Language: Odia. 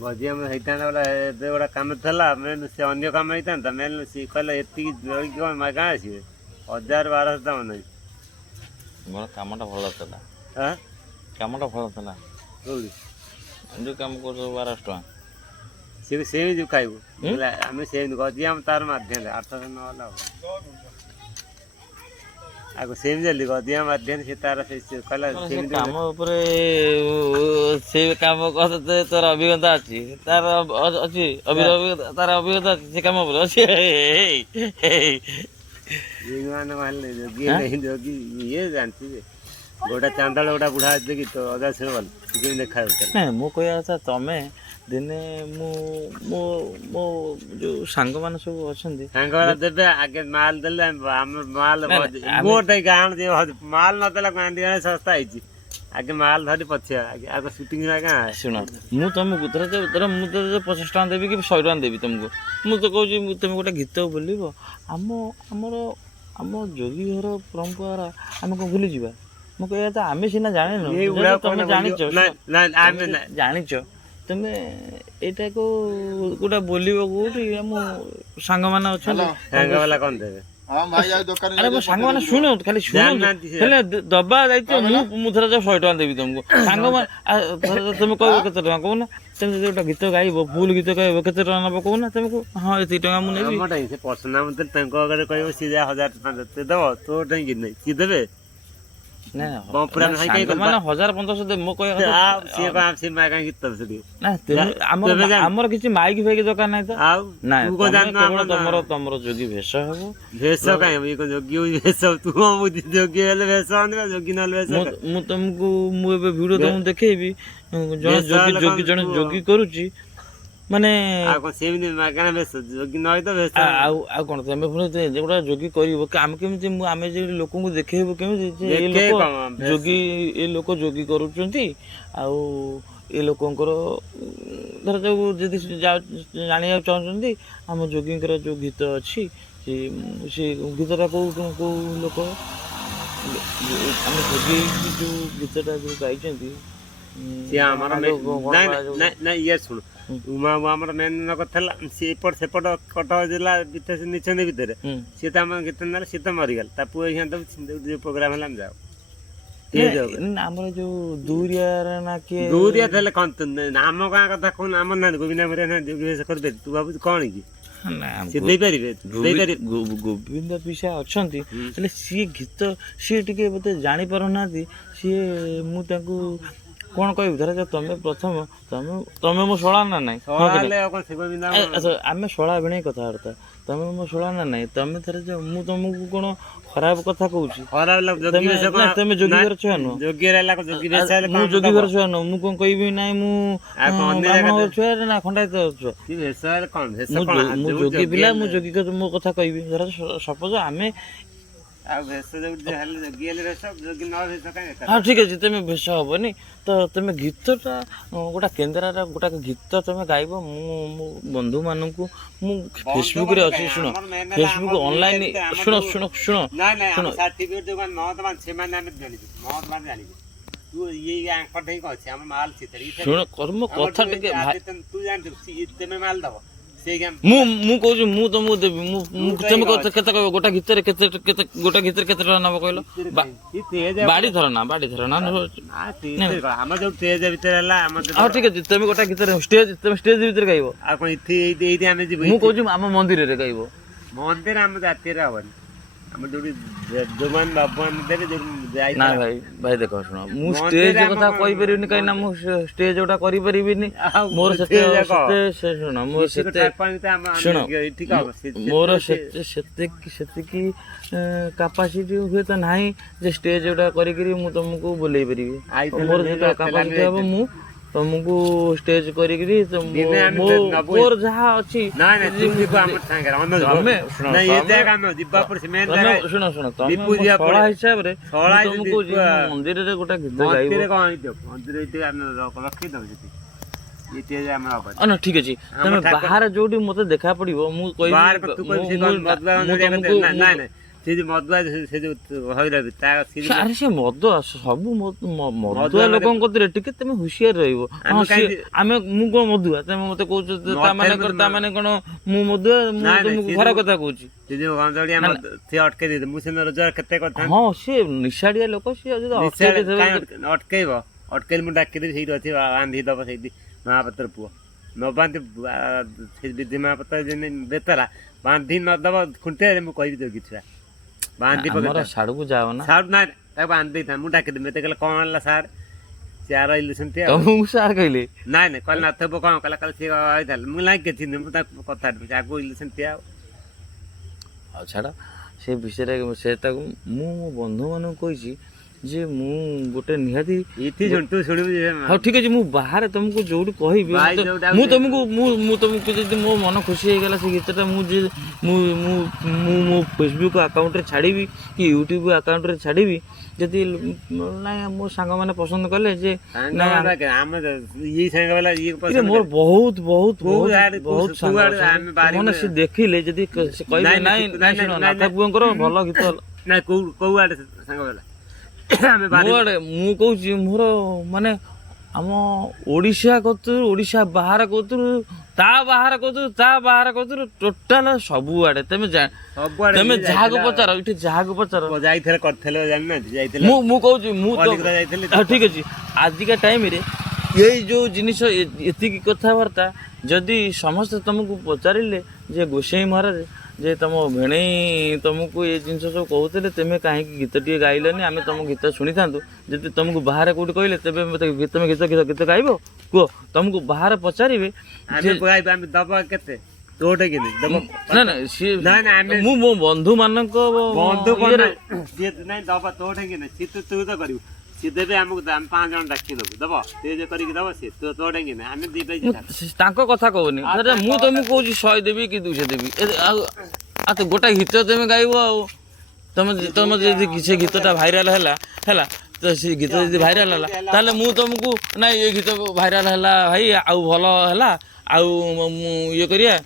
ଭୋଜି ଆମର ହେଇଥାନ୍ତା ଗୋଟେ ଏବେ ଗୋଟେ କାମ ଥିଲା ମେନ୍ ସେ ଅନ୍ୟ କାମ ହେଇଥାନ୍ତା ମେନ୍ ସିଏ କହିଲେ ଏତିକି ରହିକି କ'ଣ ମାଗଣା ଆସିବେ 1000-1200 ଟଙ୍କା ନେଇ ମୋର କାମଟା ଭଲ ଥିଲା ହଁ କାମଟା ଭଲ ଥିଲା କୋଉଠି ଯେଉଁ କାମ କରୁଛ 1200 ଟଙ୍କା ସିଏ ସେମିତି ଖାଇବୁ ଆମେ ସେମିତି ଗଜି ଆମ ତାର ମାଧ୍ୟମରେ 800 ନହେଲେ ହବ ଆଗ ସେମିତି ଦେଲି ଗଦିଆ ମାଧ୍ୟମରେ ସେ ତାର କହିଲା ସେମିତି କାମ ଉପରେ ସେ କାମ କଥା ତୋର ଅଭିଜ୍ଞତା ଅଛି ତାର ଅଛି ତାର ଅଭିଜ୍ଞତା ଅଛି ସେ କାମ ଉପରେ ଅଛି ମାନେ କହିଲେ ଯୋଗୀ ଇଏ ଜାଣିଥିବେ ଗୋଟା ଚାନ୍ଦାଳ ଗୋଟା ବୁଢ଼ା ଦେଖିକି ତ ଅଧା ଶୁଣ ଭଲ କେମିତି ଦେଖାଯାଉଛି ନାଇଁ ମୁଁ କହିବା କଥା ତମେ ଦିନେ ମୁଁ ମୋ ମୋ ଯେଉଁ ସାଙ୍ଗମାନେ ସବୁ ଅଛନ୍ତି ସାଙ୍ଗମାନେ ଦେବେ ଆଗେ ମାଲ ଦେଲେ ଆମର ମାଲ ମୋର ଗାଁ ମାଲ ନଦେଲା ଗାଁଠି ଗାଁ ଶସ୍ତା ହେଇଛି ଆଗେ ମାଲ ଧରି ପଛିଆ ଆଗ ସୁଟିଂ ଗାଁ ଶୁଣ ମୁଁ ତମକୁ ଧର ମୁଁ ତ 50 ଟଙ୍କା ଦେବି କି 100 ଟଙ୍କା ଦେବି ତମକୁ ମୁଁ ତ କହୁଛି ତମେ ଗୋଟେ ଗୀତ ବୋଲିବ ଆମ ଯୋଗୀ ଘର ପରମ୍ପରା ଆମେ କ'ଣ ଭୁଲିଯିବା ମୁଁ କହିବା କଥା ଆମେ ସିନା ଜାଣିନୁ ତମେ ଜାଣିଛ ତମେ ଏଇଟାକୁ ଗୋଟେ ବୋଲିବ କୋଉଠି ଆମ ସାଙ୍ଗମାନେ ଅଛନ୍ତି ସାଙ୍ଗବାଲା କ'ଣ ଦେବେ ଆରେ ମୋ ସାଙ୍ଗମାନେ ଶୁଣ ଖାଲି ଶୁଣନ୍ତୁ ହେଲେ ଦବା ଦାୟିତ୍ୱ ମୁଁ ଥରେ 100 ଟଙ୍କା ଦେବି ତମକୁ ସାଙ୍ଗମାନେ ତମେ କହିବ କେତେ ଟଙ୍କା କହୁନା ତମେ ଯଦି ଗୋଟେ ଗୀତ ଗାଇବ ଭୁଲ ଗୀତ ଗାଇବ କେତେ ଟଙ୍କା ନେବ କହୁନା ତମକୁ ହଁ ଏତିକି ଟଙ୍କା ମୁଁ ନେବି ସେ ପର୍ସନା ମତେ ତାଙ୍କ ଆଗରେ କହିବ ସିଏ ଯାହା 1000 ଟଙ୍କା ଦେବ ତୋ କାହିଁକି ନାହିଁ ସିଏ ଦେବେ ଆମର କିଛି ମାଇକି ଫାଇକି ଦରକାର ନାହିଁ ତ ତମର ଯୋଗୀ ଭେଷ ହବ ଭେଷ କାହିଁ ଯୋଗୀ ଭେଷ ତୁ ଯୋଗୀ ହେଲେ ଭେଷ ଯୋଗୀ ନହେଲେ ମୁଁ ତମକୁ ମୁଁ ଏବେ ଭିଡିଓ ତମକୁ ଦେଖେଇବି ଜଣେ ଯୋଗୀ କରୁଛି ମାନେ ସେମିତି ମାଗଣା ବେଶ ଯୋଗୀ ନହେଇ ତ ବେଶ ଆଉ କ'ଣ ତମେ ପୁଣି ଯୋଉଟା ଯୋଗୀ କରିବ ଆମେ କେମିତି ଆମେ ଯେ ଲୋକଙ୍କୁ ଦେଖେଇବୁ କେମିତି ଯୋଗୀ ଏ ଲୋକ ଯୋଗୀ କରୁଛନ୍ତି ଆଉ ଏ ଲୋକଙ୍କର ଧର ଯୋଉ ଯଦି ଜାଣିବାକୁ ଚାହୁଁଛନ୍ତି ଆମ ଯୋଗୀଙ୍କର ଯୋଉ ଗୀତ ଅଛି ସେ ଗୀତଟା କୋଉ ଲୋକ ଆମେ ଯୋଗୀ ଯୋଉ ଗୀତଟା ଯୋଉ ଗାଇଛନ୍ତି ଇଏ ଶୁଣ ଉମା ଆମର ମେନ୍ ନଗର ଥିଲା ସେ ଏପଟ ସେପଟ କଟକ ଜିଲ୍ଲା ଭିତରେ ନିଛନ୍ତି ଭିତରେ ସିଏ ତ ଆମ ଗୀତ ନେଲେ ସିଏ ତ ମରିଗଲା ତା ପୁଅ ଯୋଉ ପ୍ରୋଗ୍ରାମ ହେଲା ଆମେ ଯାଉ ଆମର ଯୋଉ ଦୁରିଆରେ ନା କିଏ ଦୁରିଆ ଦେଲେ କଣ ଆମ ଗାଁ କଥା କହୁନ ଆମର ନାହାନ୍ତି ଗୋବିନ୍ଦା ମରିଆ ନା ଯୋଗୀ ବେଶ କରିପାରିବେ ତୁ ଭାବୁଛୁ କଣ କି ସେ ଦେଇପାରିବେ ଗୋବିନ୍ଦ ପିସା ଅଛନ୍ତି ହେଲେ ସିଏ ଗୀତ ସିଏ ଟିକେ ବୋଧେ ଜାଣିପାରୁନାହାନ୍ତି ସିଏ ମୁଁ ତାଙ୍କୁ କ'ଣ କହିବି ଧର ତମେ ପ୍ରଥମ ତମେ ମୋ ଶଳା ନା ନାଇଁ ଆମେ ଶଳା ଭିଣେଇ କଥାବାର୍ତ୍ତା ତମେ ମୋ ଶଳା ନା ନାଇଁ ତମେ ଥରେ ମୁଁ ତମକୁ କ'ଣ ଖରାପ କଥା କହୁଛି ତମେ ଯୋଗୀ ଘର ଛୁଆ ନୁହଁ ମୁଁ ଯୋଗୀ ଘର ଛୁଆ ନୁହଁ ମୁଁ କ'ଣ କହିବି ନାଇଁ ମୁଁ ଛୁଆ ନା ଖଣ୍ଡାୟତ ଛୁଆ ମୁଁ ଯୋଗୀ ପିଲା ମୁଁ ଯୋଗୀ ମୋ କଥା କହିବି ଧର ସପୋଜ ଆମେ ହଁ ଠିକ ଅଛି ତମେ ଭେଷ ହବନି ତ ତମେ ଗୀତଟା ଗୋଟେ କେନ୍ଦ୍ରାର ଗୋଟେ ଗୀତ ତମେ ଗାଇବ ମୁଁ ବନ୍ଧୁମାନଙ୍କୁ ମୁଁ ଫେସବୁକରେ ଅଛି ଶୁଣ ଫେସବୁକ ଅନଲାଇନ ଶୁଣ କର୍ମ କଥା ଟିକେ ମୁଁ କହୁଛି ମୁଁ ତମକୁ ଦେବି ତମେ କେତେ କହିବ ଗୋଟା ଗୀତରେ କେତେ ଟଙ୍କା ନବ କହିଲ ବାଡି ଧର ନା ଠିକ ଅଛି ତମେ ଗୋଟା ଗୀତରେ ଷ୍ଟେଜ ଭିତରେ ଗାଇବ ମୁଁ କହୁଛି ଆମ ମନ୍ଦିରରେ ଗାଇବ ମନ୍ଦିର ଆମ ଜାତିରେ ହବନି ଆମର ଯୋଉଠି ଯୋଉମାନେ ଭଗବାନ ଦେବେ ନା ଭାଇ ଦେଖ ଶୁଣ ମୁଁ ଷ୍ଟେଜ କଥା କହିପାରିବିନି କାହିଁକି ନା ମୁଁ ଷ୍ଟେଜ ଗୋଟା କରିପାରିବିନି ମୋର ମୋର ସେତିକି କାପାସିଟି ହୁଏତ ନାହିଁ ଯେ ଷ୍ଟେଜ ଗୋଟା କରିକିରି ମୁଁ ତମକୁ ବୋଲେଇ ପାରିବି ମୋର ଯେତେବେଳେ କାପାସିଟି ହବ ମୁଁ ତମକୁ ଷ୍ଟେଜ କରିକିରି ମୋର ଯାହା ଅଛି ଶୁଣ କଳା ହିସାବରେ ମନ୍ଦିରରେ ଗୋଟେ ଗୀତ ଠିକ ଅଛି ତମେ ବାହାରେ ଯୋଉଠି ମତେ ଦେଖା ପଡିବ ମୁଁ କହିବି ସେ ଯୋଉ ମଦୁଆ ସେ ଯୋଉ ହଇରବି ତା ଆରେ ସେ ସବୁ ମଦୁଆ ଲୋକଙ୍କ କତିରେ ଟିକେ ତମେ ହୁସିଆର ରହିବ। ଆମେ ମୁଁ କଣ ମଦୁଆ ତମେ ମତେ କହୁଛ ତା ମାନେ କଣ ମୁଁ ମଦୁଆ ମୁଁ ତମକୁ ଖରାପ କଥା କହୁଛି। ସେ ଯୋଉ ଗଞ୍ଜଳିଆ ସେ ଅଟକେଇ ଦେଇଥିବ ମୁଁ ସିନା ରୋଜଗାର କେତେ କଥା। ହଁ ସେ ନିଶାଡିଆ ଲୋକ ସିଏ ଅଟକେଇବ ଅଟକେଇଲେ ମୁଁ ଡାକିଦେବି ସେଇଠି ଅଛି ବାନ୍ଧି ଦବ ସେଇଠି ମହାପାତ୍ର ପୁଅ ନ ବାନ୍ଧି ସେ ବିଧି ମହାପାତ୍ର ବେତରା ବାନ୍ଧି ନଦବ ଖୁଣ୍ଟିଆରେ ମୁଁ କହିବି ତୋ କିଛିଟା ବାନ୍ଧି ପକେଇ ସାଡକୁ ଯାଅ ନା ସାର୍ ନାଇଁ ତାକୁ ବାନ୍ଧି ଦେଇଥା ମୁଁ ଡାକିଦେବି ମତେ କହିଲେ କଣ ହେଲା ସାର୍ ସେ ଆର ରହିଲି ସେମିତି ତମକୁ ସାର୍ କହିଲେ ନାଇଁ ନାଇଁ କହିଲେ ନଥିବ କଣ କହିଲା କାଲି ସିଏ ହେଇଥାଲେ ମୁଁ ନାଇଁ କିଛି ମୁଁ ତାକୁ କଥା ଆଗକୁ ଇଲି ସେମିତି ଆଉ ଛାଡ ସେ ବିଷୟରେ ସେ ତାକୁ ମୁଁ ମୋ ବନ୍ଧୁ ମାନଙ୍କୁ କହିଛି ଯେ ମୁଁ ଗୋଟେ ନିହାତି ଏଠି ତୁ ଶୁଣିବୁ ହଉ ଠିକ ଅଛି ମୁଁ ବାହାରେ ତମକୁ ଯୋଉଠି କହିବି ମୁଁ ତମକୁ ଯଦି ମୋ ମନ ଖୁସି ହେଇଗଲା ସେ ଗୀତଟା ମୁଁ ମୋ ଫେସବୁକ୍ ଆକାଉଣ୍ଟରେ ଛାଡ଼ିବି କି ୟୁଟ୍ୟୁବ ଆକାଉଣ୍ଟରେ ଛାଡ଼ିବି ଯଦି ନାଇଁ ମୋ ସାଙ୍ଗମାନେ ପସନ୍ଦ କଲେ ଯେ ମୋର ବହୁତ ବହୁତ ବହୁତ ମାନେ ସେ ଦେଖିଲେ ଯଦି ସେ କହିବେ ନାଇଁ ନାଥ ପୁଅଙ୍କର ଭଲ ଗୀତ କୋଉ ଆଡେ ସାଙ୍ଗ ବେଲା ମୁଁ କହୁଛି ମୋର ମାନେ ଆମ ଓଡ଼ିଶା କତୁରୁ ଓଡ଼ିଶା ବାହାର କତୁରୁ ତା ବାହାର କତୁରୁ ଟୋଟାଲ ସବୁଆଡେ ତମେ ଯାହାକୁ ପଚାର ଏଠି ଯାହାକୁ ପଚାର ଯାଇଥିଲେ କରିଥିଲେ ଜାଣିନାହାନ୍ତି ଯାଇଥିଲେ ମୁଁ କହୁଛି ମୁଁ ଠିକ ଅଛି ଆଜିକା ଟାଇମରେ ଏଇ ଯୋଉ ଜିନିଷ ଏତିକି କଥାବାର୍ତ୍ତା ଯଦି ସମସ୍ତେ ତମକୁ ପଚାରିଲେ ଯେ ଗୋସାଇଁ ମହାରାଜ ଯେ ତମ ଭେଣେଇ ତମକୁ ଏ ଜିନିଷ ସବୁ କହୁଥିଲେ ତେମେ କାହିଁକି ଗୀତ ଟିକେ ଗାଇଲନି ଆମେ ତମ ଗୀତ ଶୁଣିଥାନ୍ତୁ ଯଦି ତମକୁ ବାହାରେ କୋଉଠି କହିଲେ ତେବେ ତମେ ଗୀତ ଗାଇବ କୁହ ତମକୁ ବାହାରେ ପଚାରିବେ ମୁଁ ମୋ ବନ୍ଧୁ ମାନଙ୍କ କରିବୁ ସିଏ ଦେବେ ଆମକୁ ଆମେ 5 ଜଣ ଡାକି ଦେବୁ ଦବ ସେ କରିକି ଦବ ସିଏ ତୋ ଡେଙ୍ଗି ନା ଆମେ ଦି ତାଙ୍କ କଥା କହୁନି ମୁଁ ତମକୁ କହୁଛି 100 ଦେବି କି 200 ଦେବି ଆଉ ଗୋଟେ ଗୀତ ତମେ ଗାଇବ ଆଉ ତମ ଯଦି ସେ ଗୀତଟା ଭାଇରାଲ ହେଲା ତ ସେ ଗୀତ ଯଦି ଭାଇରାଲ ହେଲା ତାହେଲେ ମୁଁ ତମକୁ ନାଇଁ ଏ ଗୀତ ଭାଇରାଲ ହେଲା ଭାଇ ଆଉ ଭଲ ହେଲା ଆଉ ମୁଁ ଇଏ କରିବା